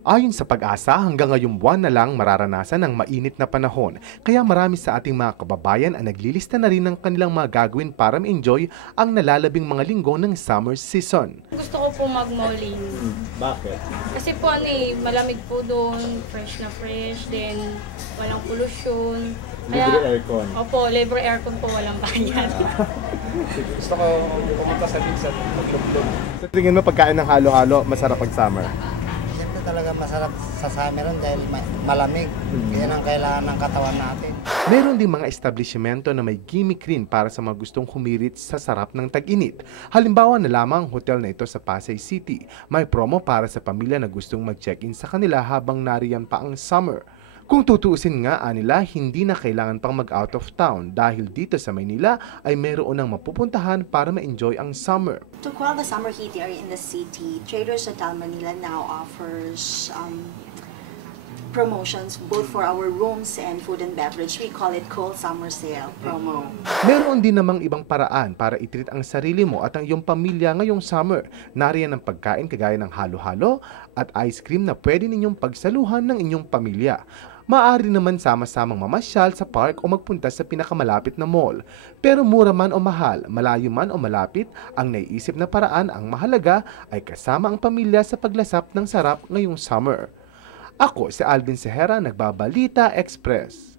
Ayon sa Pag-asa, hanggang ngayong buwan na lang mararanasan ang mainit na panahon. Kaya marami sa ating mga kababayan ang naglilista na rin ng kanilang mga gagawin para ma-enjoy ang nalalabing mga linggo ng summer season. Gusto ko po mag-malling. Bakit? Kasi po malamig po doon, fresh, then walang pollution. Libre aircon. Opo, libre aircon po, walang bayad. Gusto ko pumunta sa beach at maglublog. Sa tingin mo pagkain ng halo-halo, masarap pag summer? Siyempre talaga masarap sa summer ron dahil malamig. Yan ang kailangan ng katawan natin. Meron ding mga establishmento na may gimmick rin para sa mga gustong humirit sa sarap ng tag-init. Halimbawa na lamang ang hotel na ito sa Pasay City. May promo para sa pamilya na gustong mag-check-in sa kanila habang nariyan pa ang summer. Kung tutuusin nga nila, hindi na kailangan pang mag-out of town dahil dito sa Maynila ay meron nang mapupuntahan para ma-enjoy ang summer. To quell the summer heat here in the city, Traders Hotel Manila now offers promotions both for our rooms and food and beverage. We call it Cold Summer Sale promo. Meron din namang ibang paraan para i-treat ang sarili mo at ang iyong pamilya ngayong summer. Nariyan ang pagkain kagaya ng halo-halo at ice cream na pwede ninyong pagsaluhan ng inyong pamilya. Maaari naman sama-samang mamasyal sa park o magpunta sa pinakamalapit na mall. Pero mura man o mahal, malayo man o malapit, ang naiisip na paraan ang mahalaga ay kasama ang pamilya sa paglasap ng sarap ngayong summer. Ako si Alvin Sehera, Nagbabalita Express.